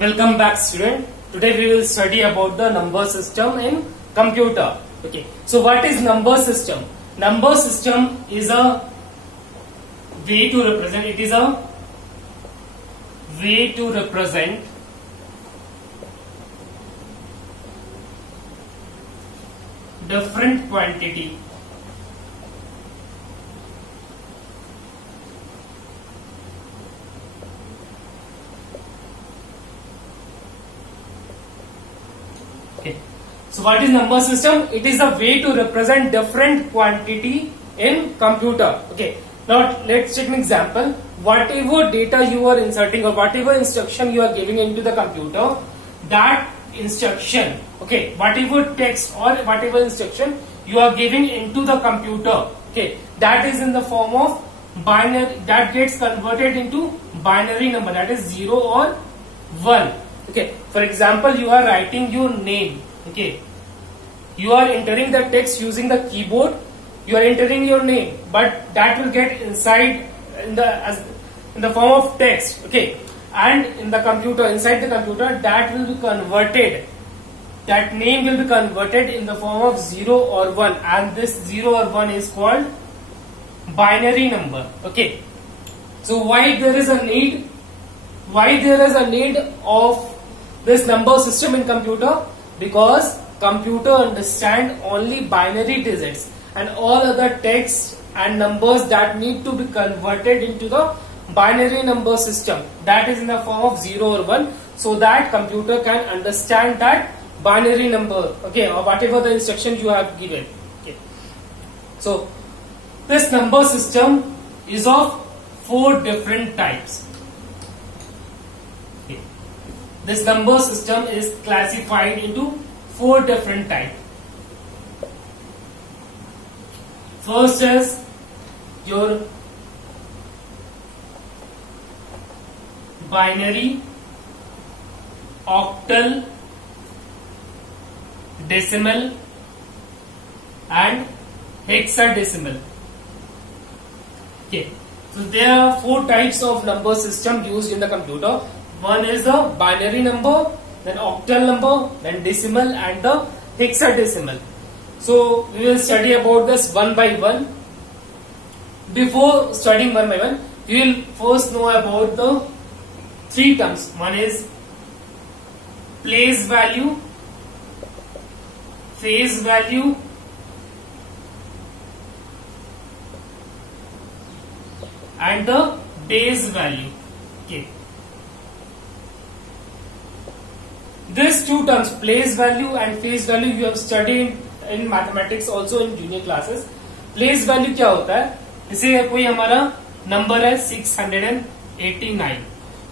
Welcome back, student. Today we will study about the number system in computer. Okay. So what is number system? Number system is a way to represent. It is a way to represent different quantity Okay. So what is number system? It is a way to represent different quantity in computer. Okay. Now let's take an example. Whatever data you are inserting or whatever instruction you are giving into the computer, that instruction, okay, whatever text or whatever instruction you are giving into the computer, okay, that is in the form of binary, that gets converted into binary number, that is 0 or 1. Okay, for example, you are writing your name. Okay, you are entering the text using the keyboard. You are entering your name, but that will get inside in the form of text. Okay, and in the computer, inside the computer, that will be converted. That name will be converted in the form of 0 or 1, and this 0 or 1 is called binary number. Okay, so why there is a need? Why there is a need of this number system in computer? Because computer understand only binary digits, and all other text and numbers that need to be converted into the binary number system, that is in the form of 0 or 1, so that computer can understand that binary number, okay, or whatever the instruction you have given. Okay, so this number system is of 4 different types. This number system is classified into 4 different types. First is your binary, octal, decimal and hexadecimal. Okay, so there are 4 types of number system used in the computer. One is the binary number, then octal number, then decimal and the hexadecimal. So we will study about this one by one. Before studying one by one, we will first know about the 3 terms. One is place value, phase value, and the base value. Okay. These 2 terms, place value and phase value, you have studied in mathematics also in junior classes. Place value क्या होता है? जैसे कोई हमारा number है 689.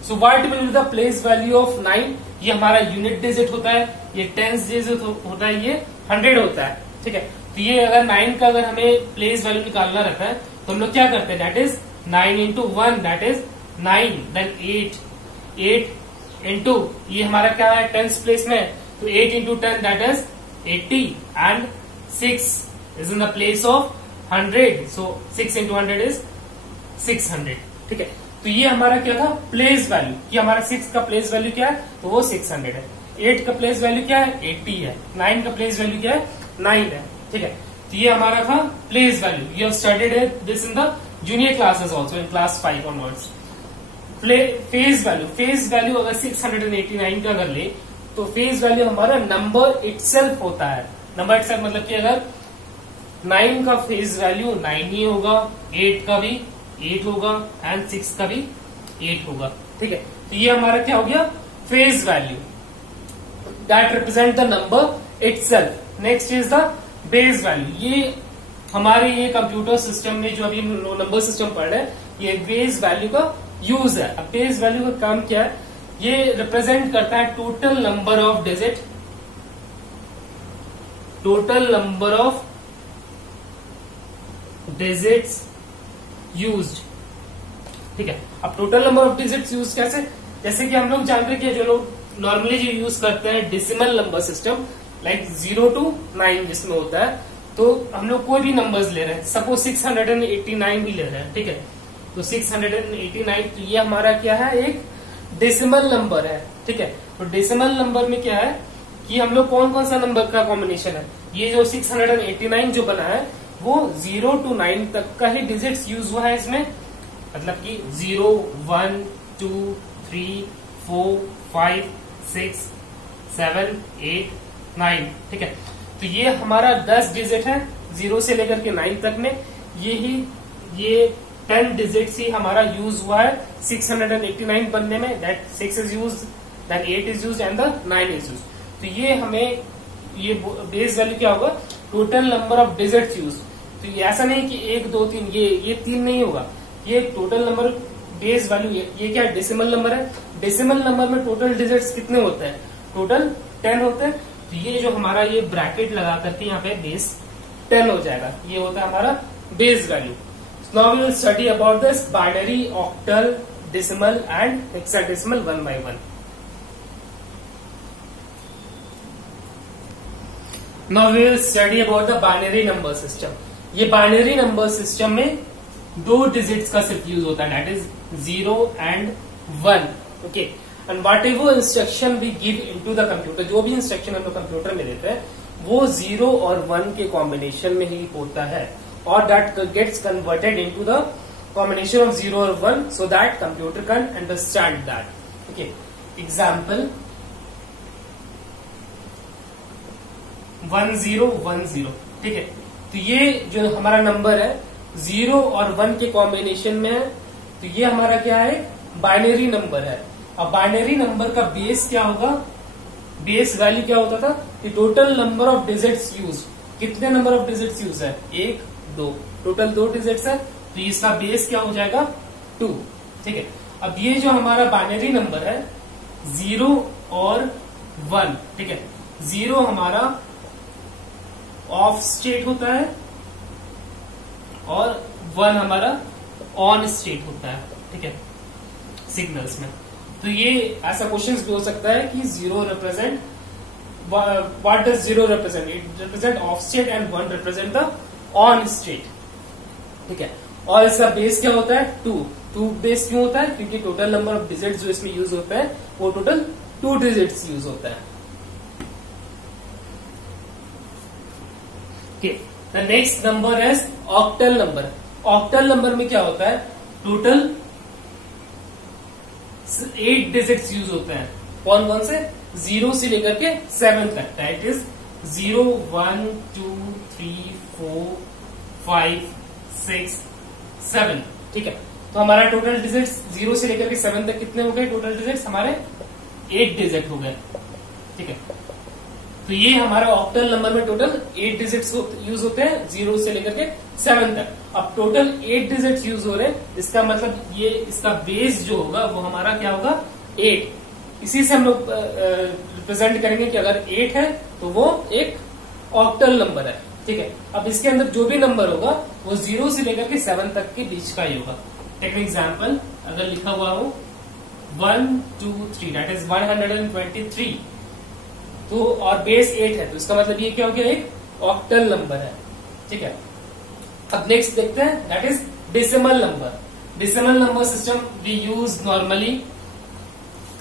So what will be the place value of 9? ये हमारा unit digit होता है, ये टेंस डिजिट होता है, ये 100 होता है. ठीक है, तो ये अगर 9 का अगर हमें प्लेस वैल्यू निकालना रहता है तो हम लोग क्या करते हैं? That is 9 into 1, that is 9, then 8 into ये हमारा क्या है? टेंस प्लेस में, तो 8 into 10 that is 80 and 6 is in the place of 100. So 6 into 100 is 600. ठीक है, तो ये हमारा क्या था? Place value. ये हमारा 6 का प्लेस वैल्यू क्या है? तो वो 600 है. 8 का प्लेस वैल्यू क्या है? 80 है. 9 का प्लेस वैल्यू क्या है? 9 है. ठीक है, तो ये हमारा था place value. You have studied this in the junior classes also in class 5 onwards. Phase value, phase value अगर 689 का अगर ले तो फेज वैल्यू हमारा नंबर इटसेल्फ होता है. नंबर इटसेल्फ मतलब कि अगर 9 का फेज वैल्यू 9 ही होगा, 8 का भी 8 होगा एंड 6 का भी 8 होगा. ठीक है, तो ये हमारा क्या हो गया? Phase value that represent the number itself. Next is the base value. ये हमारे ये कंप्यूटर सिस्टम में जो अभी नंबर सिस्टम पढ़ रहे हैं, ये बेस वैल्यू का यूज है. अब बेस वैल्यू का काम क्या है? ये रिप्रेजेंट करता है total number of digit, total number of digits used. ठीक है, अब total number of digits use कैसे? जैसे कि हम लोग जानते हैं कि जो लोग नॉर्मली जो यूज करते हैं decimal number system, like 0 to 9 जिसमें होता है, तो हम लोग कोई भी नंबर्स ले रहे हैं, सपोज 689 भी ले रहे हैं. ठीक है, तो 689, तो ये हमारा क्या है? एक डेसिमल नंबर है, ठीक है। तो डेसिमल नंबर में क्या है कि हम लोग कौन कौन सा नंबर का कॉम्बिनेशन है, ये जो 689 जो बना है वो 0 to 9 तक का ही डिजिट्स यूज हुआ है इसमें, मतलब कि 0, 1, 2, 3, 4, 5, 6, 7, 8, 9, ठीक है। तो ये हमारा 10 डिजिट है 0 से लेकर के 9 तक में, ये 10 डिजिट्स ही हमारा यूज हुआ है 689 बनने में। That 6 is use, then 8 is use and the 9 is use. तो ये हमें ये बेस वैल्यू क्या होगा, total number of digits use. तो ये ऐसा नहीं कि 1, 2, 3 ये 3 नहीं होगा, ये टोटल नंबर बेस वैल्यू। ये क्या डेसिमल नंबर है, डेसिमल नंबर में टोटल डिजिट्स कितने होते हैं, टोटल 10 होते हैं। तो ये जो हमारा ये ब्रैकेट लगा करके यहाँ पे बेस 10 हो जाएगा, ये होता है हमारा base value. Now we will study about this binary, octal, decimal and hexadecimal one by one. Now we will study about the binary number system. ये बाइनरी नंबर सिस्टम में 2 डिजिट्स का सिर्फ यूज होता है, that is 0 and 1, okay. And whatever instruction we give into the computer, जो भी instruction हम लोग कंप्यूटर में देते हैं वो 0 और 1 के कॉम्बिनेशन में ही होता है, और that gets converted into the combination of 0 और 1 so that computer can understand that, okay. Example 1010, ठीक है। तो ये जो हमारा नंबर है 0 और 1 के कॉम्बिनेशन में है, तो ये हमारा क्या है, बाइनरी नंबर है। अब बाइनरी नंबर का बेस क्या होगा, बेस वैल्यू क्या होता था कि total number of digits use, कितने नंबर ऑफ डिजिट्स यूज है, 1, 2, टोटल 2 डिजिट्स है, तो इसका बेस क्या हो जाएगा 2, ठीक है। अब ये जो हमारा बाइनरी नंबर है 0 और 1, ठीक है। 0 हमारा ऑफ स्टेट होता है और 1 हमारा ऑन स्टेट होता है, ठीक है, सिग्नल्स में। तो ये ऐसा क्वेश्चन भी हो सकता है कि 0 represent, what does 0 represent, it represent of state and 1 represent the on state, ठीक है। और इसका बेस क्या होता है 2 बेस क्यों होता है, क्योंकि टोटल नंबर ऑफ डिजिट्स जो इसमें यूज होते हैं वो टोटल 2 डिजिट्स यूज होता है, okay. The next number is octal number. Octal number में क्या होता है, टोटल 8 डिजिट्स यूज होते हैं, कौन कौन से, 0 से लेकर के 7 तक, दैट इज 0, 1, 2, 3, 4, 5, 6, 7, ठीक है। तो हमारा टोटल डिजिट्स 0 से लेकर के 7 तक कितने हो गए, टोटल डिजिट्स हमारे 8 डिजिट हो गए, ठीक है। तो ये हमारा ऑक्टल नंबर में टोटल 8 डिजिट्स यूज होते हैं 0 से लेकर के 7 तक। अब टोटल 8 डिजिट्स यूज हो रहे हैं, इसका मतलब ये इसका बेस जो होगा वो हमारा क्या होगा 8। इसी से हम लोग रिप्रेजेंट करेंगे कि अगर 8 है तो वो एक ऑक्टल नंबर है, ठीक है। अब इसके अंदर जो भी नंबर होगा वो 0 से लेकर के 7 तक के बीच का ही होगा। टेक एग्जाम्पल, अगर लिखा हुआ हो 1, 2, 3, दैट इज 123, तो और बेस 8 है, तो इसका मतलब ये क्या हो गया, एक ऑक्टल नंबर है, ठीक है। अब नेक्स्ट देखते हैं, that is decimal number. Decimal number system we use normally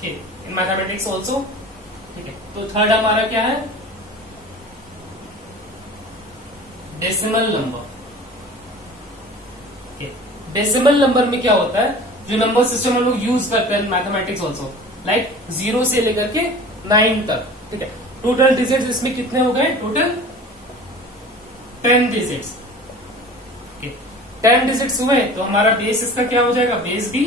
in mathematics also, ठीक है। तो थर्ड हमारा क्या है, डेसिमल नंबर, डेसिमल नंबर में क्या होता है, जो नंबर सिस्टम हम लोग यूज करते हैं मैथमेटिक्स ऑल्सो, लाइक 0 से लेकर के 9 तक, ठीक है। टोटल डिजिट्स इसमें कितने हो गए, टोटल 10 डिजिट्स, 10 डिजिट्स हुए तो हमारा बेस इसका क्या हो जाएगा, बेस भी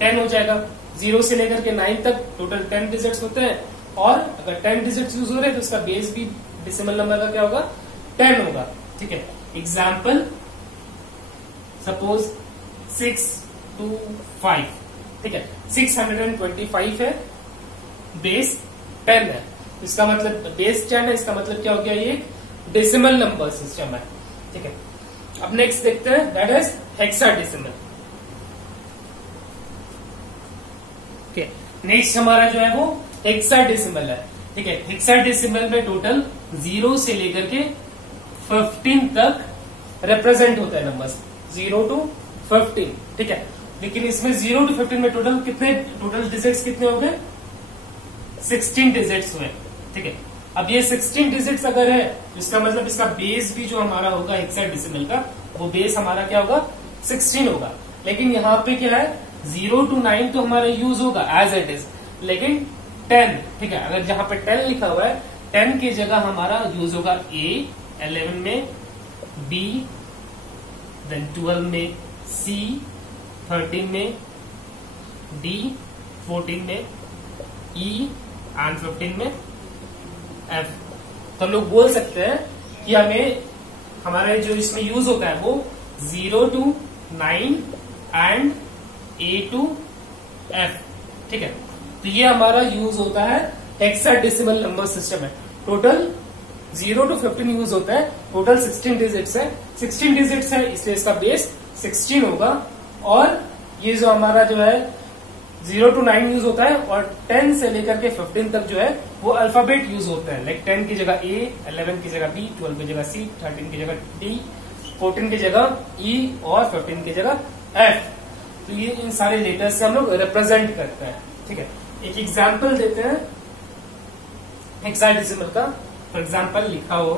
10 हो जाएगा। 0 से लेकर के 9 तक टोटल 10 डिजिट्स होते हैं, और अगर 10 डिजिट्स यूज हो रहे हैं तो इसका बेस भी डेसिमल नंबर का क्या होगा 10 होगा, ठीक है। एग्जाम्पल सपोज 625, ठीक है, 625 है, बेस 10 है, इसका मतलब बेस 10 है, इसका मतलब क्या हो गया, ये डेसिमल नंबर सिस्टम है, ठीक है। अब नेक्स्ट देखते हैं, that is hexadecimal, okay. Next हमारा जो है वो हेक्साडेसिमल है, ठीक है। हेक्साडेसिमल में टोटल 0 से लेकर के 15 तक रिप्रेजेंट होता है नंबर्स, 0 to 15, ठीक है। लेकिन इसमें 0 to 15 में टोटल डिजिट्स कितने हो गए? 16 डिजिट्स हुए। ठीक है, अब ये 16 डिजिट्स अगर है, इसका मतलब इसका बेस भी जो हमारा होगा हेक्साडेसिमल का, वो बेस हमारा क्या होगा? 16 होगा। लेकिन यहाँ पे क्या है, 0 to 9 तो हमारा यूज होगा एज इट इज, लेकिन 10, ठीक है, अगर जहां पे 10 लिखा हुआ है, 10 की जगह हमारा यूज होगा A 11 में, B देन 12 में, C 13 में, D 14 में, E एंड 15 में, F। तो हम लोग बोल सकते हैं कि हमें हमारे जो इसमें यूज होता है वो 0 to 9 and A to F। ठीक है, तो ये हमारा यूज होता है हेक्साडेसिमल नंबर सिस्टम है। टोटल 0 to 15 यूज होता है, टोटल 16 डिजिट्स है। 16 डिजिट्स है इसलिए इसका बेस 16 होगा। और ये जो हमारा जो है 0 to 9 यूज होता है, और 10 से लेकर के 15 तक जो है वो अल्फाबेट यूज होता है। लाइक 10 की जगह A, 11 की जगह B, 12 की जगह C, 13 की जगह D, 14 की जगह E और 15 की जगह F। तो ये इन सारे लेटर्स से हम लोग रिप्रेजेंट करते हैं। ठीक है, एक एग्जाम्पल देते हैं हेक्साडेसिमल का। फॉर एग्जाम्पल लिखा हो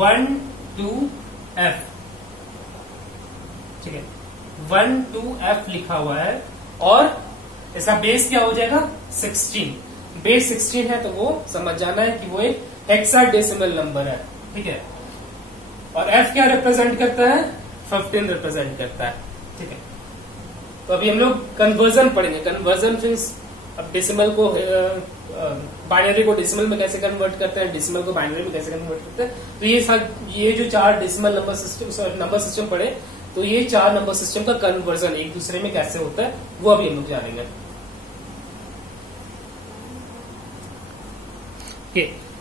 1 to F। ठीक है, 1 to F लिखा हुआ है, और इसका बेस क्या हो जाएगा? 16। बेस 16 है तो वो समझ जाना है कि वो एक हेक्साडेसिमल नंबर है। ठीक है, और F क्या रिप्रेजेंट करता है? 15 रिप्रेजेंट करता है। ठीक है, तो अभी हम लोग कन्वर्जन पढ़ेंगे। कन्वर्जन मीन्स अब डेसिमल को बाइनरी को डेसिमल में कैसे कन्वर्ट करते हैं, डेसिमल को बाइनरी में कैसे कन्वर्ट करते हैं। तो ये जो 4 डेसिमल नंबर सिस्टम पढ़े, तो ये 4 नंबर सिस्टम का कन्वर्जन एक दूसरे में कैसे होता है वो अभी हम लोग जानेंगे।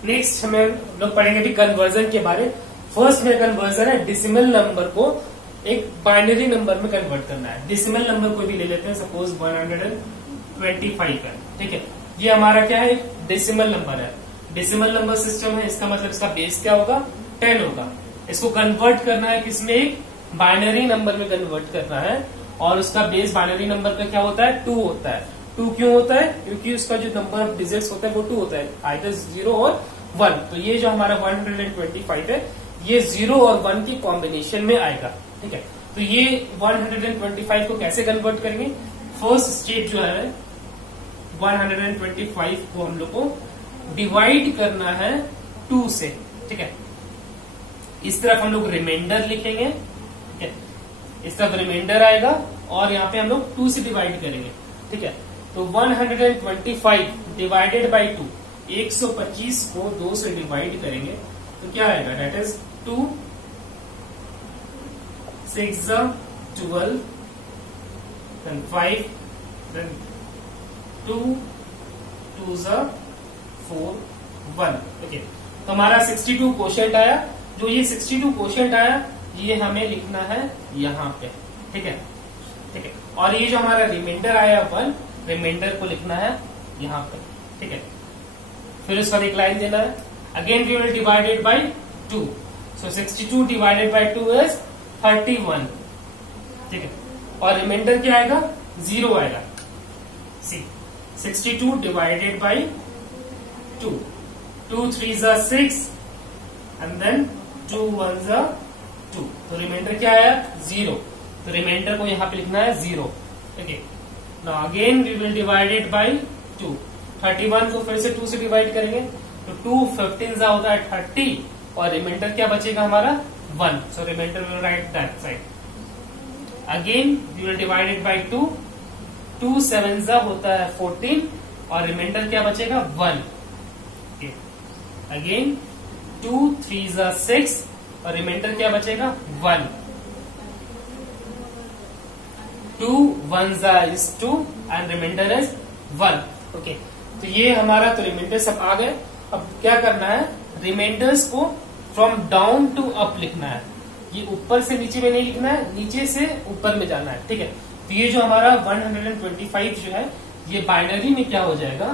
नेक्स्ट हमें लोग पढ़ेंगे अभी कन्वर्जन के बारे। फर्स्ट में कन्वर्जन है डेसिमल नंबर को एक बाइनरी नंबर में कन्वर्ट करना है। डेसिमल नंबर कोई भी ले लेते हैं, सपोज 125 है। ठीक है, ये हमारा क्या है? डेसिमल नंबर है। डेसिमल नंबर सिस्टम है, इसका मतलब इसका बेस क्या होगा? 10 होगा। इसको कन्वर्ट करना है किसमें? एक बाइनरी नंबर में कन्वर्ट करना है, और उसका बेस बाइनरी नंबर का क्या होता है? 2 होता है। 2 क्यों होता है? क्योंकि उसका जो नंबर ऑफ डिजिट्स होता है वो 2 होता है, आइदर 0 और 1। तो ये जो हमारा 125 है, ये 0 और 1 की कॉम्बिनेशन में आएगा। ठीक है, तो ये 125 को कैसे कन्वर्ट करेंगे? फर्स्ट स्टेप जो है 125 को हम लोग को डिवाइड करना है 2 से। ठीक है, इस तरफ हम लोग रिमाइंडर लिखेंगे। ठीक है, इस तरफ रिमाइंडर आएगा, और यहाँ पे हम लोग 2 से डिवाइड करेंगे। ठीक है, तो 125 डिवाइडेड बाई 2, 125 को 2 से डिवाइड करेंगे तो क्या आएगा? That is 2 6 12, then 5, then 2 2 4 1। Okay, तो हमारा 62 क्वोशिएंट आया। जो ये 62 क्वोशिएंट आया, ये हमें लिखना है यहाँ पे। ठीक है, ठीक है, और ये जो हमारा रिमाइंडर आया, अपन रिमाइंडर को लिखना है यहाँ पे। ठीक है, फिर उस पर एक लाइन देना है। Again we will divided by 2, so 62 divided by 2 is 31। ठीक है, और रिमाइंडर क्या आएगा? 0 आएगा। See 62 divided by 2, 2 3 6, and then 2 1 2। तो रिमाइंडर क्या आया? 0। तो रिमाइंडर को यहाँ पे लिखना है 0। Okay, now again we will divided by 2। 31 को फिर से 2 से डिवाइड करेंगे, तो 2 15 होता है 30, और रिमाइंडर क्या बचेगा हमारा? 1। So remainder will write that side. Again we will divide it by 2. 2 7 होता है 14, और रिमाइंडर क्या बचेगा? 1। Okay. Again 2 3 6, और रिमाइंडर क्या बचेगा? 1। 2 1 is 2, and remainder is 1. Okay. तो ये हमारा तो रिमाइंडर सब आ गए। अब क्या करना है? रिमाइंडर्स को फ्रॉम डाउन टू अप लिखना है। ये ऊपर से नीचे में नहीं लिखना है, नीचे से ऊपर में जाना है। ठीक है, तो ये जो हमारा 125 जो है, ये बाइनरी में क्या हो जाएगा?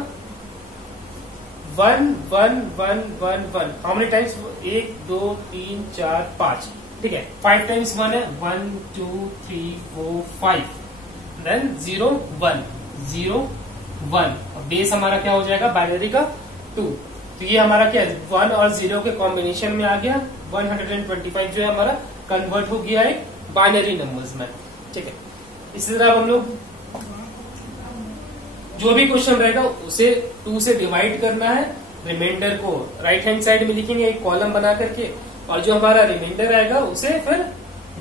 1 1 1 1 1। How many times? 1 2 3 4 5। ठीक है, 5 टाइम्स 1 है 1 2 3 4 5, देन 0 1 0 1। अब बेस हमारा क्या हो जाएगा बाइनरी का 2, तो ये हमारा क्या है 1 और 0 के कॉम्बिनेशन में आ गया। 125 जो है हमारा कन्वर्ट हो गया है बाइनरी नंबर्स में। ठीक है, इसी तरह हम लोग जो भी क्वेश्चन रहेगा उसे 2 से डिवाइड करना है, रिमाइंडर को राइट हैंड साइड में लिखेंगे एक कॉलम बना करके, और जो हमारा रिमाइंडर आएगा उसे फिर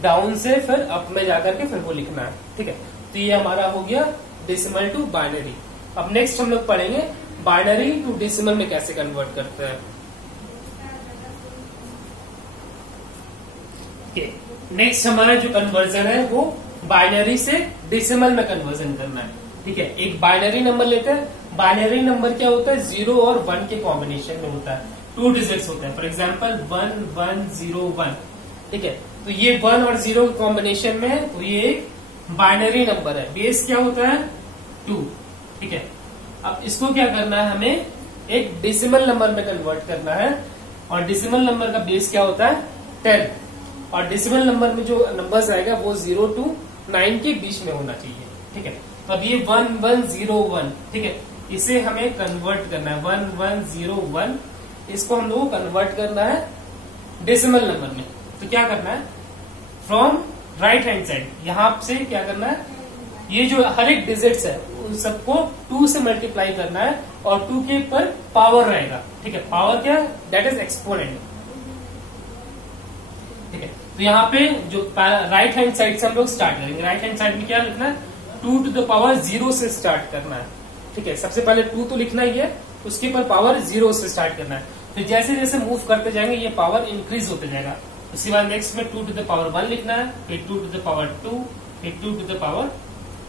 डाउन से फिर अप में जाकर के फिर वो लिखना है। ठीक है, तो ये हमारा हो गया डेसिमल टू बाइनरी। अब नेक्स्ट हम लोग पढ़ेंगे बाइनरी टू डेसिमल में कैसे कन्वर्ट करते हैं। नेक्स्ट हमारा जो कन्वर्जन है वो बाइनरी से डेसिमल में कन्वर्जन करना है। ठीक है, एक बाइनरी नंबर लेते हैं। बाइनरी नंबर क्या होता है 0 और 1 के कॉम्बिनेशन में होता है, 2 डिजिट्स होते हैं। For example 1 1 0 1। ठीक है, तो ये 1 और 0 के कॉम्बिनेशन में है, तो ये एक बाइनरी नंबर है। बेस क्या होता है 2। ठीक है, अब इसको क्या करना है हमें एक डेसिमल नंबर में कन्वर्ट करना है, और डेसिमल नंबर का बेस क्या होता है 10, और डेसिमल नंबर में जो नंबर्स आएगा वो 0 to 9 के बीच में होना चाहिए। ठीक है, तो अब ये 1 1 0 1। ठीक है, इसे हमें कन्वर्ट करना है 1 1 0 1, इसको हम लोग को कन्वर्ट करना है डेसिमल नंबर में। तो क्या करना है फ्रॉम राइट हैंड साइड, यहां से क्या करना है ये जो हर एक डिजिट्स है उन सबको 2 से मल्टीप्लाई करना है, और 2 के पर पावर रहेगा। ठीक है, पावर क्या है दैट इज एक्सपोनेंट। ठीक है, तो यहाँ पे जो राइट हैंड साइड से हम लोग स्टार्ट करेंगे। राइट हैंड साइड में क्या लिखना है 2 to the power 0 से स्टार्ट करना है। ठीक है, सबसे पहले 2 तो लिखना ही है, उसके पर पावर 0 से स्टार्ट करना है। फिर जैसे जैसे मूव करते जाएंगे ये पावर इंक्रीज होते जाएगा। उसके बाद नेक्स्ट में 2 to the power 1 लिखना है, फिर 2 to the power 2, फिर 2 to the power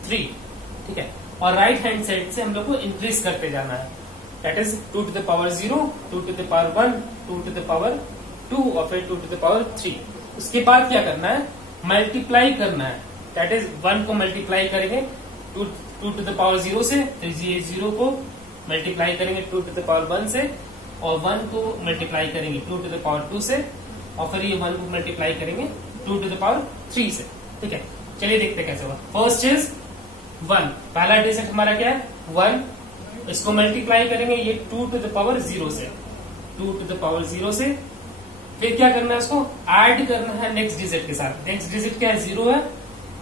3। ठीक है, और राइट हैंड साइड से हम लोग को इंक्रीज करते जाना है, that is 2 to the power 0, 2 to the power 1, 2 to the power 2, और फिर 2 to the power 3। उसके बाद क्या करना है मल्टीप्लाई करना है, दैट इज 1 को मल्टीप्लाई करेंगे 2 to the power 0 से, फिर ये 0 को मल्टीप्लाई करेंगे 2 to the power 1 से, और 1 को मल्टीप्लाई करेंगे 2 to the power 2 से, और फिर ये 1 को मल्टीप्लाई करेंगे 2 to the power 3 से। ठीक है, चलिए देखते कैसे हुआ। फर्स्ट इज 1, पहला डिजिट हमारा क्या है 1, इसको मल्टीप्लाई करेंगे ये 2 to the power 0 से, 2 to the power 0 से। फिर क्या करना है उसको ऐड करना है नेक्स्ट डिजिट के साथ। नेक्स्ट डिजिट क्या है 0 है,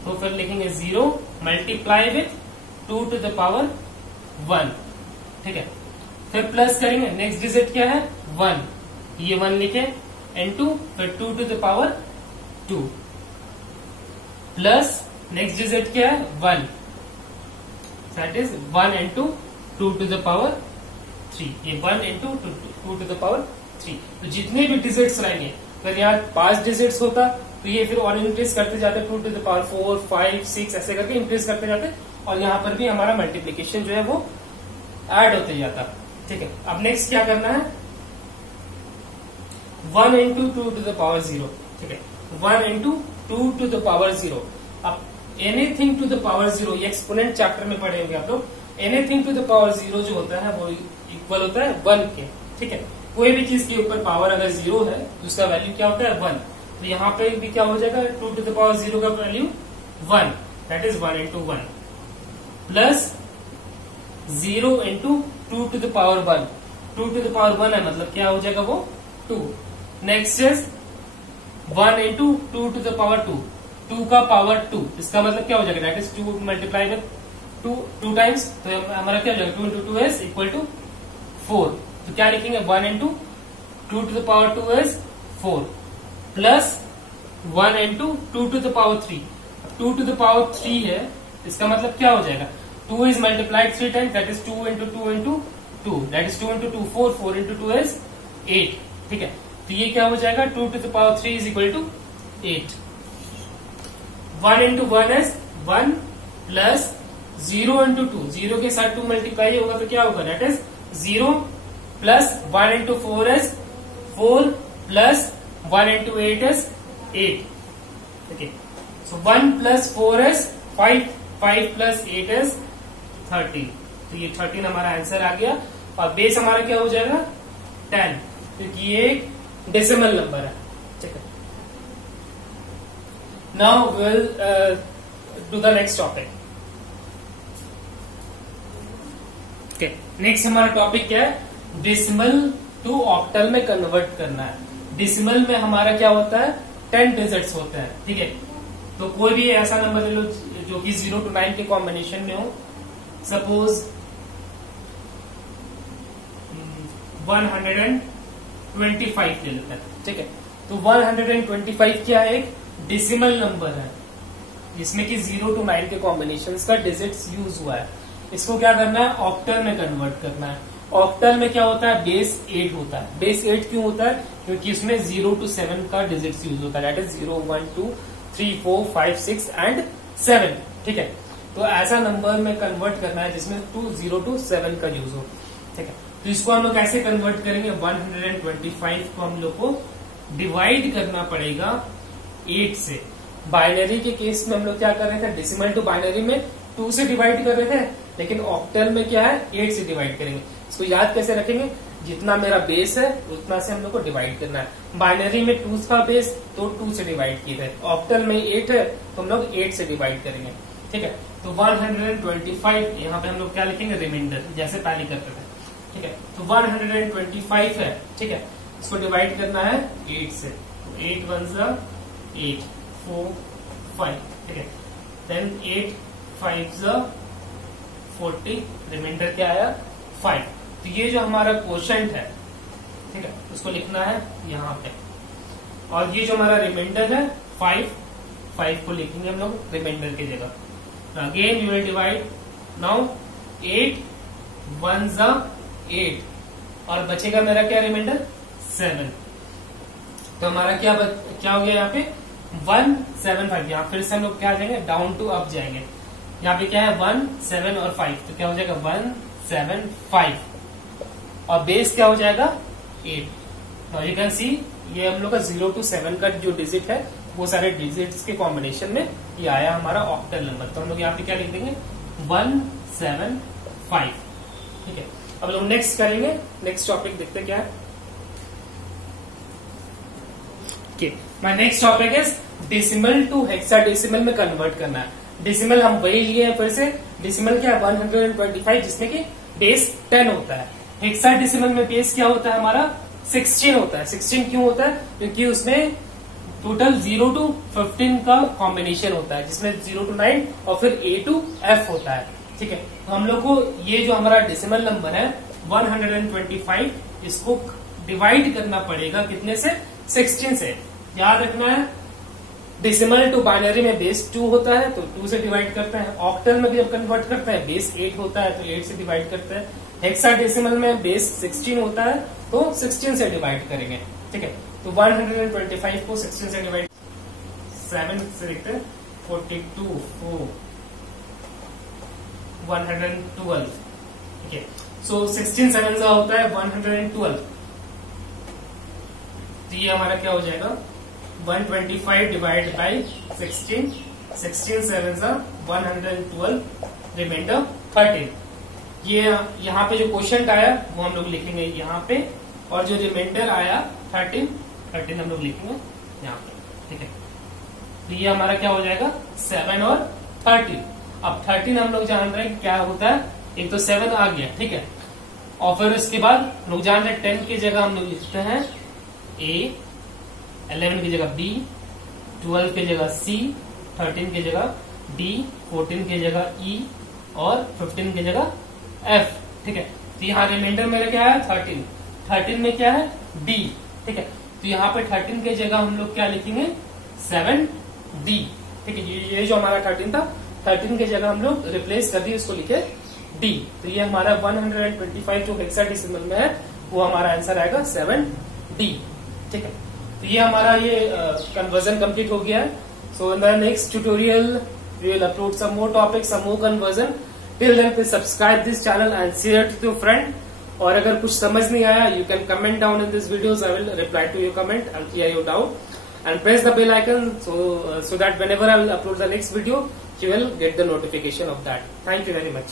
तो फिर लिखेंगे 0 multiply with 2 to the power 1। ठीक है, फिर प्लस करेंगे नेक्स्ट डिजिट क्या है 1, ये 1 लिखे इनटू फिर 2 to the power 2, plus next digit क्या है 1, that is 1 into 2 to the power 3, ये 1 इंटू 2 to the power 3। तो जितने भी डिजिट्स रहेंगे, अगर यहाँ 5 डिजिट्स होता तो ये फिर और इंक्रीज करते जाते 2 to the power 4 5 6 ऐसे करके इंक्रीज करते जाते, और यहाँ पर भी हमारा मल्टीप्लीकेशन जो है वो ऐड होते जाता। ठीक है, अब नेक्स्ट क्या करना है 1 इंटू 2 to the power 0। ठीक है, 1 इंटू 2 to the power 0। अब एनीथिंग टू द पावर 0 ये एक्सपोनेंट चैप्टर में पढ़ेंगे आप लोग। एनीथिंग टू द पावर 0 जो होता है वो इक्वल होता है 1 के। ठीक है, कोई भी चीज के ऊपर पावर अगर 0 है तो उसका वैल्यू क्या होता है 1। तो यहाँ पे भी क्या हो जाएगा 2 to the power 0 का value 1, that is 1 into 1, plus 0 into 2 to the power 1। 2 to the power 1 है मतलब क्या हो जाएगा वो 2। Next is 1 into 2 to the power 2, 2 का पावर 2, इसका मतलब क्या हो जाएगा that is 2 multiply with 2 times, तो हमारा क्या हो जाएगा 2 इंटू 2 इज इक्वल टू 4। तो क्या लिखेंगे 1 into 2 to the power 2 is 4, plus 1 into 2 to the power 3। 2 to the power 3 है, इसका मतलब क्या हो जाएगा 2 is multiplied 3 times, that is 2 into 2 into 2, that is 2 into 2 4, 4 into 2 is 8। ठीक है, तो ये क्या हो जाएगा 2 to the power 3 is equal to 8। 1 into 1 is 1, plus 0 into 2, 0 के साथ 2 मल्टीप्लाई होगा तो क्या होगा that is 0, plus 1 into 4 is 4, plus 1 into 8 is 8। Okay, so 1 plus 4 is 5, 5 plus 8 is 13। तो ये 13 हमारा आंसर आ गया, और बेस हमारा क्या हो जाएगा 10, क्योंकि ये एक डेसिमल नंबर है। ठीक है, now will do the next topic. Okay, next हमारा टॉपिक क्या है? डेसिमल टू ऑक्टल में कन्वर्ट करना है। डेसिमल में हमारा क्या होता है? 10 डिजिट्स होते हैं, ठीक है। तो कोई भी ऐसा नंबर ले लो जो कि 0 to 9 के कॉम्बिनेशन में हो। सपोज 125 ले लेते हैं, ठीक है। तो 125 क्या है? एक डेसिमल नंबर है जिसमें कि 0 to 9 के कॉम्बिनेशन का डिजिट्स यूज हुआ है। इसको क्या करना है? ऑक्टल में कन्वर्ट करना है। ऑक्टल में क्या होता है? बेस 8 होता है। बेस 8 क्यों होता है? क्योंकि उसमें 0 to 7 का डिजिट्स यूज होता है, दैट इज 0, 1, 2, 3, 4, 5, 6 एंड 7, ठीक है। तो ऐसा नंबर में कन्वर्ट करना है जिसमें 0 to 7 का यूज हो, ठीक है। तो इसको हम लोग कैसे कन्वर्ट करेंगे? 125 को हम लोग को डिवाइड करना पड़ेगा 8 से। बाइनरी के केस में हम लोग क्या कर रहे थे? डेसिमल टू बाइनरी में 2 से डिवाइड कर रहे थे, लेकिन ऑक्टल में क्या है? 8 से डिवाइड करेंगे। इसको याद कैसे रखेंगे? जितना मेरा बेस है उतना से हम लोग को डिवाइड करना है। बाइनरी में 2 का बेस तो 2 से डिवाइड किए थे, ऑक्टल में 8 है तो हम लोग 8 से डिवाइड करेंगे, ठीक है। तो 125 यहाँ पे हम लोग क्या लिखेंगे? रिमाइंडर, जैसे पहले करते थे, ठीक है। तो 125 है, ठीक है। इसको डिवाइड करना है 8 से। 8 1 8, 4, 5, ठीक है। देन 8 5 40, रिमाइंडर क्या आया? 5। तो ये जो हमारा क्वोशंट है, ठीक है, उसको लिखना है यहाँ पे। और ये जो हमारा रिमाइंडर है 5 को लिखेंगे हम लोग रिमाइंडर की जगह। Again you will divide. Now 8 1 8 और बचेगा मेरा क्या? रिमाइंडर 7। तो हमारा क्या हो गया यहाँ पे? 175। यहाँ फिर से हम लोग क्या आ जाएंगे? डाउन टू अप जाएंगे। यहाँ पे क्या है? 1 7 और 5, तो क्या हो जाएगा? 175 और बेस क्या हो जाएगा? 8। तो यू कैन सी ये हम लोग का 0 to 7 का जो डिजिट है वो सारे डिजिट्स के कॉम्बिनेशन में ये आया हमारा ऑक्टल नंबर। तो हम लोग यहाँ पे क्या लिख देंगे? 175, ठीक है। अब लोग नेक्स्ट करेंगे, नेक्स्ट टॉपिक देखते क्या है। My next topic is decimal to hexadecimal में कन्वर्ट करना है। डेसिमल हम वही लिए हैं फिर से। डेसिमल क्या है? 125, जिसमें कि बेस 10 होता है। हेक्साडेसिमल में बेस क्या होता है हमारा? 16 होता है। 16 क्यों होता है? क्योंकि उसमें टोटल 0 to 15 का कॉम्बिनेशन होता है, जिसमें 0 to 9 और फिर A to F होता है, ठीक है। तो हम लोग को ये जो हमारा डेसिमल नंबर है 125, इसको डिवाइड करना पड़ेगा कितने से? 16 से। याद रखना है डेसिमल टू बाइनरी में बेस 2 होता है तो 2 से डिवाइड करते हैं। ऑक्टल में भी अब कन्वर्ट करते हैं, बेस 8 होता है तो 8 से डिवाइड करते हैं। हेक्साडेसिमल में बेस 16 होता है तो 16 से डिवाइड करेंगे, ठीक है। तो 125 को 16 से डिवाइड 7 से लिखते हैं 42 4 112, ठीक है। सो 16 7 का होता है 112। तो ये हमारा क्या हो जाएगा? 125 डिवाइड बाई 16, 16 7 112, रिमाइंडर 13। ये यहाँ पे जो क्वेश्चन आया वो हम लोग लिखेंगे यहाँ पे, और जो रिमाइंडर आया 13 हम लोग लिखेंगे यहाँ पे, ठीक है। तो ये हमारा क्या हो जाएगा? 7 और 13। अब 13 हम लोग जान रहे हैं क्या होता है। एक तो 7 आ गया, ठीक है, और फिर उसके बाद लोग जान रहे हैं 10 की जगह हम लोग लिखते हैं A, 11 की जगह B, 12 की जगह C, 13 की जगह D, 14 की जगह E और 15 की जगह F, ठीक है। तो यहाँ रिमाइंडर मेरा क्या है? 13। 13 में क्या है? D, ठीक है। तो यहाँ पे 13 की जगह हम लोग क्या लिखेंगे? 7D, ठीक है। ये जो हमारा 13 था, 13 की जगह हम लोग रिप्लेस कर दिए, इसको लिखे D। तो ये हमारा 125 जो हेक्साडेसिमल में है वो हमारा आंसर आएगा 7D, ठीक है। तो ये हमारा ये कन्वर्जन कंप्लीट हो गया है। So in the next tutorial we will upload some more topic, some more conversion. Till then please subscribe this channel and share to your friend. और अगर कुछ समझ नहीं आया, you can comment down in this videos, I will reply to your comment and clear your doubt, and press the bell icon so that whenever I will upload the next video, you will get the notification of that. Thank you very much.